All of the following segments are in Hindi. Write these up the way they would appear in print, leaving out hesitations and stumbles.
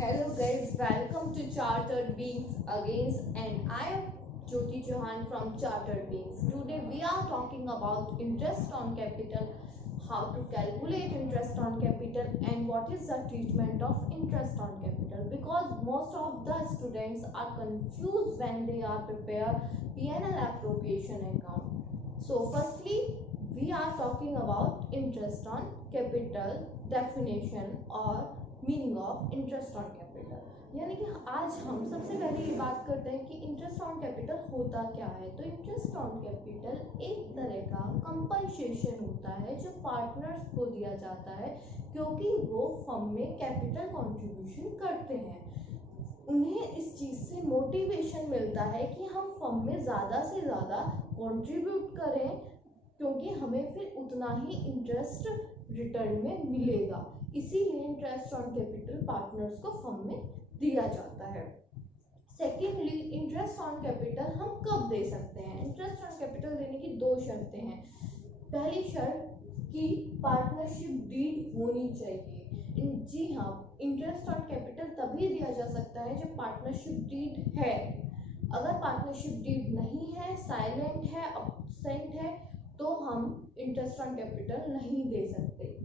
Hello guys, welcome to Chartered Beings again, and I am Jyoti Chauhan from Chartered Beings. Today we are talking about interest on capital, how to calculate interest on capital, and what is the treatment of interest on capital. Because most of the students are confused when they are prepare P&L appropriation account. So firstly, we are talking about interest on capital definition or meaning of interest on capital. यानी कि आज हम सबसे पहले ये बात करते हैं कि इंटरेस्ट ऑन कैपिटल होता क्या है। तो इंटरेस्ट ऑन कैपिटल एक तरह का कंपनसेशन होता है जो पार्टनर्स को दिया जाता है क्योंकि वो फर्म में कैपिटल कंट्रीब्यूशन करते हैं। उन्हें इस चीज़ से मोटिवेशन मिलता है कि हम फर्म में ज़्यादा से ज़्यादा कंट्रीब्यूट करें क्योंकि हमें फिर उतना ही इंटरेस्ट रिटर्न में मिलेगा। इसीलिए इंटरेस्ट ऑन कैपिटल पार्टनर्स को फर्म में दिया जाता है। सेकेंडली, इंटरेस्ट ऑन कैपिटल हम कब दे सकते हैं? इंटरेस्ट ऑन कैपिटल देने की दो शर्तें हैं। पहली शर्त कि पार्टनरशिप डीड होनी चाहिए। जी हाँ, इंटरेस्ट ऑन कैपिटल तभी दिया जा सकता है जब पार्टनरशिप डीड है। अगर पार्टनरशिप डीड नहीं है, साइलेंट है, अब्सेंट है, तो हम इंटरेस्ट ऑन कैपिटल नहीं दे सकते।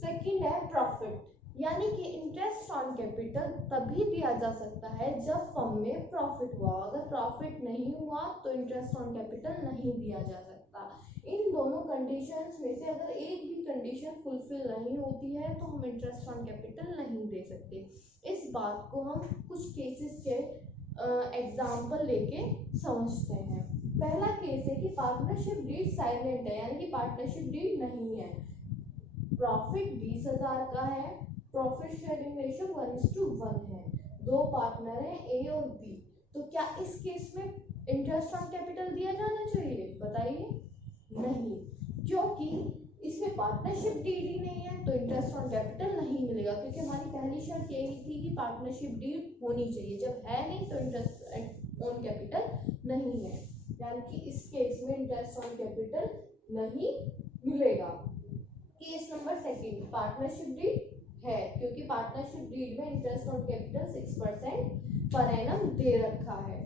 सेकेंड है प्रॉफिट, यानी कि इंटरेस्ट ऑन कैपिटल तभी दिया जा सकता है जब फर्म में प्रॉफिट हुआ। अगर प्रॉफिट नहीं हुआ तो इंटरेस्ट ऑन कैपिटल नहीं दिया जा सकता। इन दोनों कंडीशंस में से अगर एक भी कंडीशन फुलफिल नहीं होती है तो हम इंटरेस्ट ऑन कैपिटल नहीं दे सकते। इस बात को हम कुछ केसेस के एग्जाम्पल लेके समझते हैं। पहला केस है कि पार्टनरशिप डीड साइलेंट है, यानी कि पार्टनरशिप डीड नहीं है। प्रॉफिट 20,000 का है, प्रॉफिट शेयरिंग रेशियो 1:1 है, दो पार्टनर हैं ए और बी। तो क्या इस केस में इंटरेस्ट ऑन कैपिटल दिया जाना चाहिए? बताइए नहीं, क्योंकि इसमें पार्टनरशिप डीड ही नहीं है तो इंटरेस्ट ऑन कैपिटल नहीं मिलेगा। क्योंकि हमारी पहली शर्त यही थी कि पार्टनरशिप डीड होनी चाहिए, जब है नहीं तो इंटरेस्ट ऑन कैपिटल नहीं है, यानी कि इस केस में इंटरेस्ट ऑन कैपिटल नहीं मिलेगा। Case number second, partnership deed है, क्योंकि पार्टनरशिप डीड में interest on capital 6% per annum दे रखा है।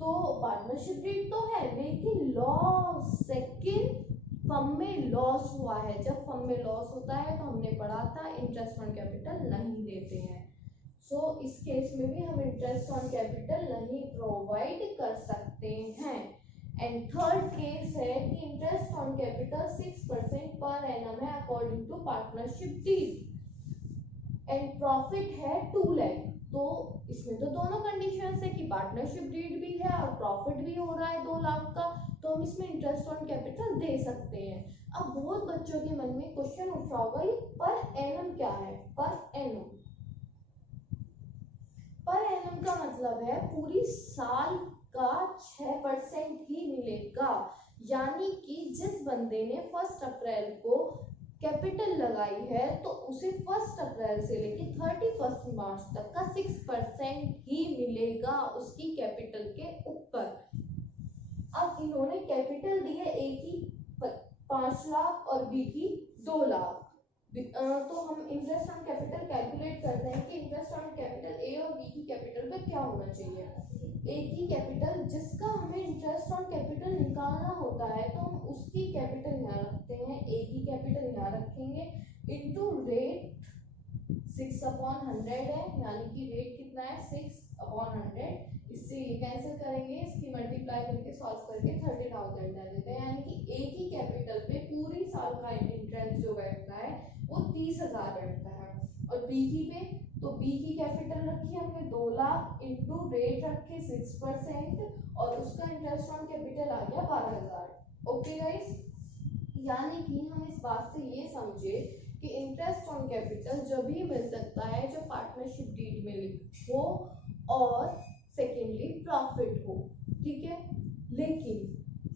तो पार्टनरशिप डीड तो है लेकिन लॉस, सेकंड फर्म में लॉस हुआ है। जब फर्म में लॉस होता है तो हमने पढ़ा था इंटरेस्ट ऑन कैपिटल नहीं देते हैं। सो इस केस में भी हम इंटरेस्ट ऑन कैपिटल नहीं प्रोवाइड कर सकते हैं। एंड थर्ड केस है कि interest on capital 6% per annum है according to partnership deed and profit है 2 लाख। तो इसमें तो दोनों कंडीशंस है कि पार्टनरशिप डीड भी है और प्रॉफिट भी हो रहा है 2 लाख का, तो हम इसमें इंटरेस्ट ऑन कैपिटल दे सकते हैं। अब बहुत बच्चों के मन में क्वेश्चन उठ रहा होगा, ये पर एनम क्या है? पर एनम का मतलब है पूरी साल का 6% ही मिलेगा। यानी कि जिस बंदे ने 1 अप्रैल को कैपिटल लगाई है तो उसे 1 अप्रैल से लेके 31 मार्च तक का 6% ही मिलेगा उसकी कैपिटल के ऊपर। अब इन्होंने कैपिटल दी है ए की 5 लाख और बी की 2 लाख। तो हम इंटरेस्ट ऑन कैपिटल कैलकुलेट करते हैं कि इंटरेस्ट ऑन कैपिटल ए और बी की कैपिटल पे क्या होना चाहिए। ए की कैपिटल, जिसका हमें इंटरेस्ट ऑन कैपिटल निकालना होता है तो हम उसकी कैपिटल यहाँ रखते हैं, ए की कैपिटल यहाँ रखेंगे इनटू रेट 6/100 है, यानी कि रेट कितना है 6/100। इससे ये कैंसिल करेंगे, इसकी मल्टीप्लाई करके सॉल्व करके 30,000 दे देते हैं। यानी कि ए की कैपिटल पे पूरी साल का इंटरेस्ट जो बैठता है वो 30,000 बैठता है। और बी की पे, तो बी की कैपिटल रखी हमने 2 लाख इंटू रेट रखे 6% और उसका इंटरेस्ट ऑन कैपिटल आ गया 12,000। ओके गाइस, यानी कि हम इस बात से ये समझे कि इंटरेस्ट ऑन कैपिटल जब भी मिल सकता है जब पार्टनरशिप डीड में हो और सेकेंडली प्रॉफिट हो, ठीक है। लेकिन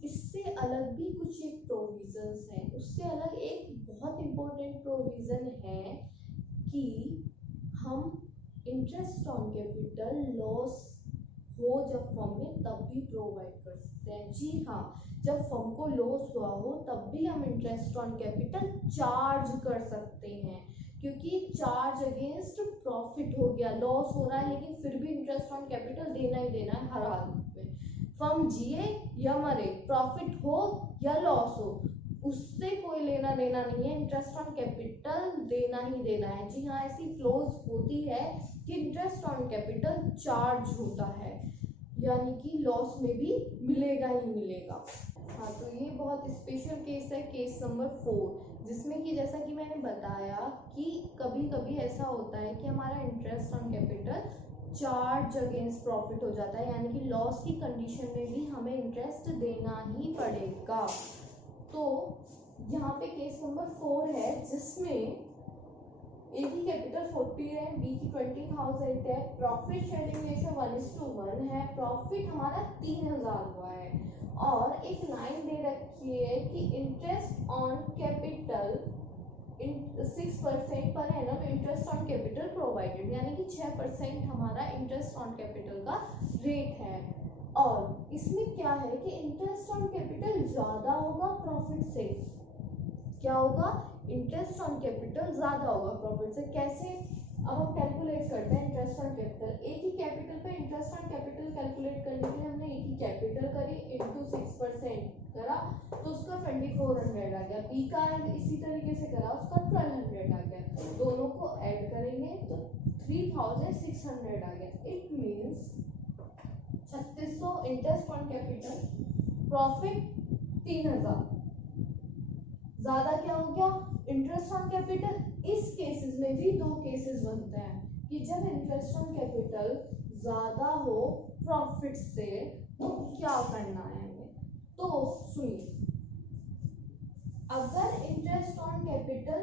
इससे अलग भी कुछ एक प्रोविजंस हैं। उससे अलग एक बहुत इंपॉर्टेंट प्रोविजन है कि हम इंटरेस्ट ऑन कैपिटल लॉस हो जब फर्म में तब भी प्रोवाइड कर सकते हैं। जी हाँ, जब फर्म को लॉस हुआ हो तब भी हम इंटरेस्ट ऑन कैपिटल चार्ज कर सकते हैं, क्योंकि क्योंकि चार्ज अगेंस्ट प्रॉफिट हो गया, लॉस हो रहा है लेकिन फिर भी इंटरेस्ट ऑन कैपिटल देना ही देना है हर हालत में। फर्म जिए या मरे, प्रॉफिट हो या लॉस हो, उससे कोई लेना देना नहीं है, इंटरेस्ट ऑन कैपिटल देना ही देना है। जी हाँ, ऐसी क्लोज होती है कि इंटरेस्ट ऑन कैपिटल चार्ज होता है, यानी कि लॉस में भी मिलेगा ही मिलेगा। हाँ, तो ये बहुत स्पेशल केस है, केस नंबर 4, जिसमें कि जैसा कि मैंने बताया कि कभी कभी ऐसा होता है कि हमारा interest on capital charge against profit हो जाता है, यानी कि लॉस की कंडीशन में भी हमें इंटरेस्ट देना ही पड़ेगा। तो यहाँ पे केस नंबर 4 है, जिसमें ए की कैपिटल 40 है, बी की 20,000 है, प्रॉफिट शेयरिंग रेशियो 1:1 है, प्रॉफिट हमारा 3,000 हुआ है, और एक लाइन दे रखी है कि interest on capital 6% per annum interest on capital provided, यानी कि 6% हमारा इंटरेस्ट ऑन कैपिटल का रेट है। और इसमें क्या है कि इंटरेस्ट ऑन कैपिटल ज्यादा होगा प्रॉफिट से। क्या होगा? इंटरेस्ट ऑन कैपिटल ज्यादा होगा प्रॉफिट से। कैसे? अब हम कैलकुलेट करते हैं इंटरेस्ट ऑन कैपिटल। ए की कैपिटल पे इंटरेस्ट ऑन कैपिटल कैलकुलेट करने के लिए हमने ए की कैपिटल करी इनटू 6% करा तो उसका 2400 आ गया। बी का इसी तरीके से करा, उसका 1200 आ गया। दोनों को ऐड करेंगे तो 3600 आ गया। It means 3600 interest on capital, profit 3000। ज्यादा क्या हो गया? Interest on capital. इस केसेस में भी दो केसेस बनते हैं कि जब इंटरेस्ट ऑन कैपिटल ज्यादा हो प्रॉफिट से तो क्या करना है हमें। तो सुनिए, अगर interest on capital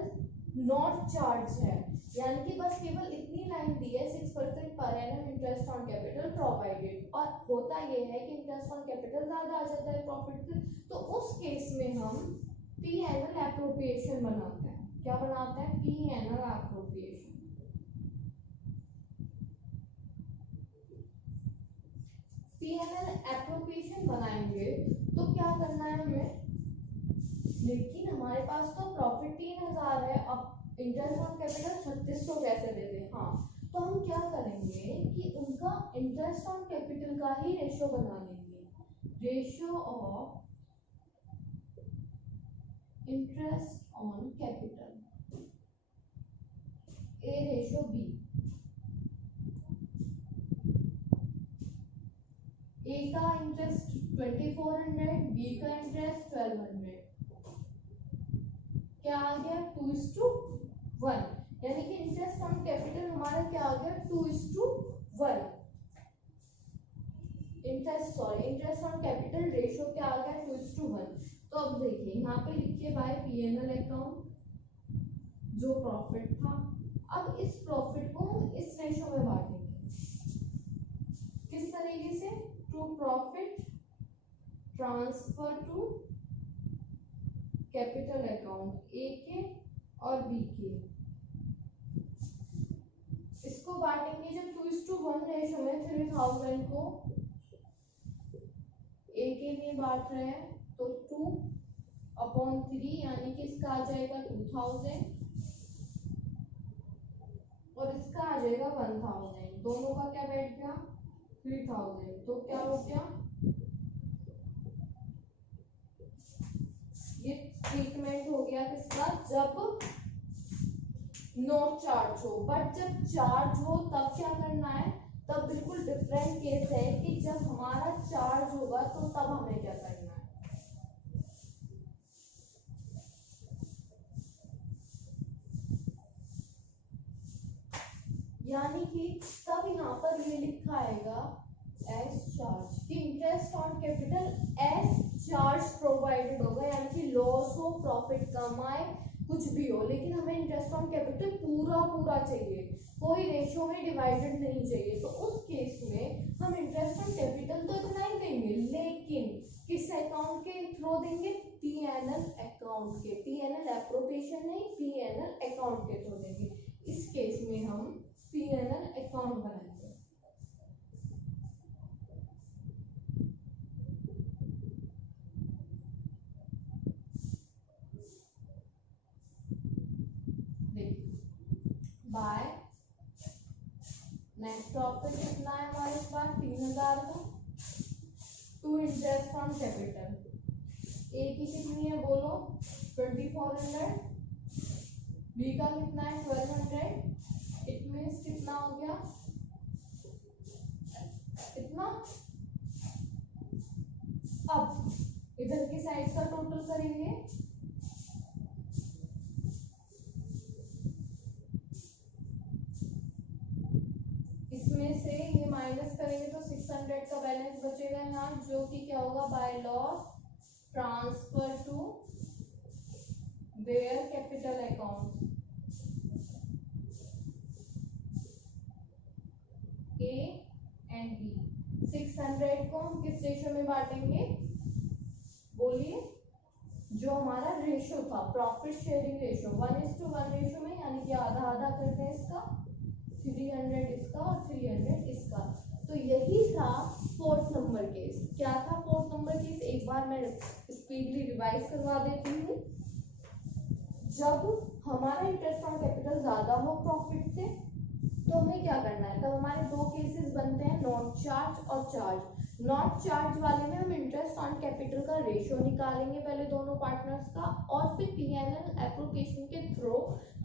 not charge है, यानी कि बस केवल इतनी लाइन दी है 6% per annum interest on capital provided, और होता यह है कि इंटरेस्ट ऑन कैपिटल ज्यादा आ जाता है प्रॉफिट से, तो उस केस में हम पी एनल एप्रोप्रिएशन बनाते हैं। क्या बनाते हैं? P anal appropriation. P anal appropriation बनाएंगे तो क्या करना है हमें, लेकिन हमारे पास तो प्रॉफिट 3000 है, अब इंटरेस्ट ऑन कैपिटल 3600 कैसे दे दें। हाँ, तो हम क्या करेंगे कि उनका इंटरेस्ट ऑन कैपिटल का ही रेशियो बना लेंगे। Ratio of interest on capital A ratio B. A का इंटरेस्ट 2400, बी का इंटरेस्ट 1200, क्या आ गया? 2:1, यानी कि इंटरेस्ट ऑन कैपिटल हमारा क्या आ गया? 2:1। इंटरेस्ट ऑन कैपिटल रेशियो क्या आ गया? 2:1। तो अब देखिए यहाँ पे लिखिए बाय पीएनएल अकाउंट जो प्रॉफिट था। अब इस प्रॉफिट को हम इस रेशियो में बांटेंगे। किस तरीके से? To profit transfer to capital account A के और बी के। इसको बांटेंगे जब 2:1 रेशियो में 3000 को ए के लिए बांट रहे हैं तो 2/3, यानी कि इसका आ जाएगा 2000 और इसका आ जाएगा 1000। दोनों का क्या बैठ गया? 3000। तो क्या हो गया? ये ट्रीटमेंट हो गया किसका? जब नॉट चार्ज हो। बट जब चार्ज हो तब क्या करना है? तब बिल्कुल डिफरेंट केस है कि जब हमारा चार्ज होगा तो तब हमें क्या करना है। यानी कि तब यहाँ पर ये लिखा आएगा एज चार्ज कि interest on capital as charge provided होगा, यानी कि लॉस हो प्रॉफिट कमाए कुछ भी हो, लेकिन हमें इंटरेस्ट ऑन कैपिटल पूरा पूरा चाहिए, कोई रेशियो में डिवाइडेड नहीं चाहिए। तो उस केस में हम इंटरेस्ट ऑन कैपिटल तो इतना ही देंगे, लेकिन किस अकाउंट के थ्रू देंगे? पीएनएल अकाउंट के। पीएनएल एप्रोप्रिएशन नहीं, पीएनएल अकाउंट के थ्रू देंगे। इस केस में हम पीएनएल अकाउंट बनाएंगे। बाय नेट प्रॉफिट कितना है हमारे पास 3000 का टू इंटरेस्ट ऑन कैपिटल। ए की कितनी है बोलो 2400, बी का कितना है 1200। इट मीन्स कितना हो गया कितना। अब इधर की साइड का टोटल करेंगे, इसमें से ये माइनस करेंगे तो 600 का बैलेंस बचेगा यहाँ, जो कि क्या होगा by loss transfer to their capital account. A and B 600 को हम किस रेशो में बांटेंगे बोलिए, जो हमारा रेशो था प्रॉफिट शेयरिंग रेशो 1:1 रेशो में, यानी कि आधा आधा करते हैं इसका, 300 इसका और 300 इसका। तो यही था फोर्थ नंबर केस। क्या था फोर्थ नंबर केस, एक बार मैं स्पीडली रिवाइज करवा देती हूँ। जब हमारा इंटरेस्ट ऑन कैपिटल ज्यादा हो प्रॉफिट से तो हमें क्या करना है, तब हमारे दो केसेस बनते हैं, नॉट चार्ज और चार्ज। नॉट चार्ज वाले में हम इंटरेस्ट ऑन कैपिटल का रेशियो निकालेंगे पहले दोनों पार्टनर्स का, और फिर पीएनएल एप्लीकेशन के थ्रू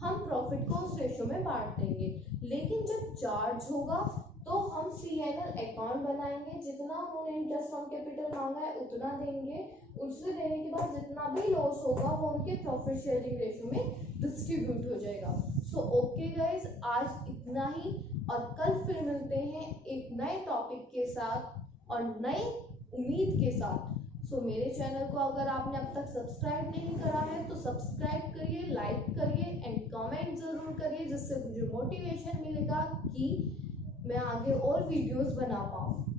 हम प्रॉफिट को उस रेशियो में बांट देंगे। लेकिन जब चार्ज होगा तो हम पीएनएल अकाउंट बनाएंगे, जितना उन्होंने इंटरेस्ट ऑन कैपिटल मांगा है उतना देंगे, उससे देने के बाद जितना भी लॉस होगा वो उनके प्रॉफिट शेयरिंग रेशियो में डिस्ट्रीब्यूट हो जाएगा। सो ओके गाइज, आज इतना ही, और कल फिर मिलते हैं एक नए टॉपिक के साथ और नई उम्मीद के साथ। सो मेरे चैनल को अगर आपने अब तक सब्सक्राइब नहीं करा है तो सब्सक्राइब करिए, लाइक करिए एंड कमेंट जरूर करिए, जिससे मुझे मोटिवेशन मिलेगा कि मैं आगे और वीडियोस बना पाऊँ।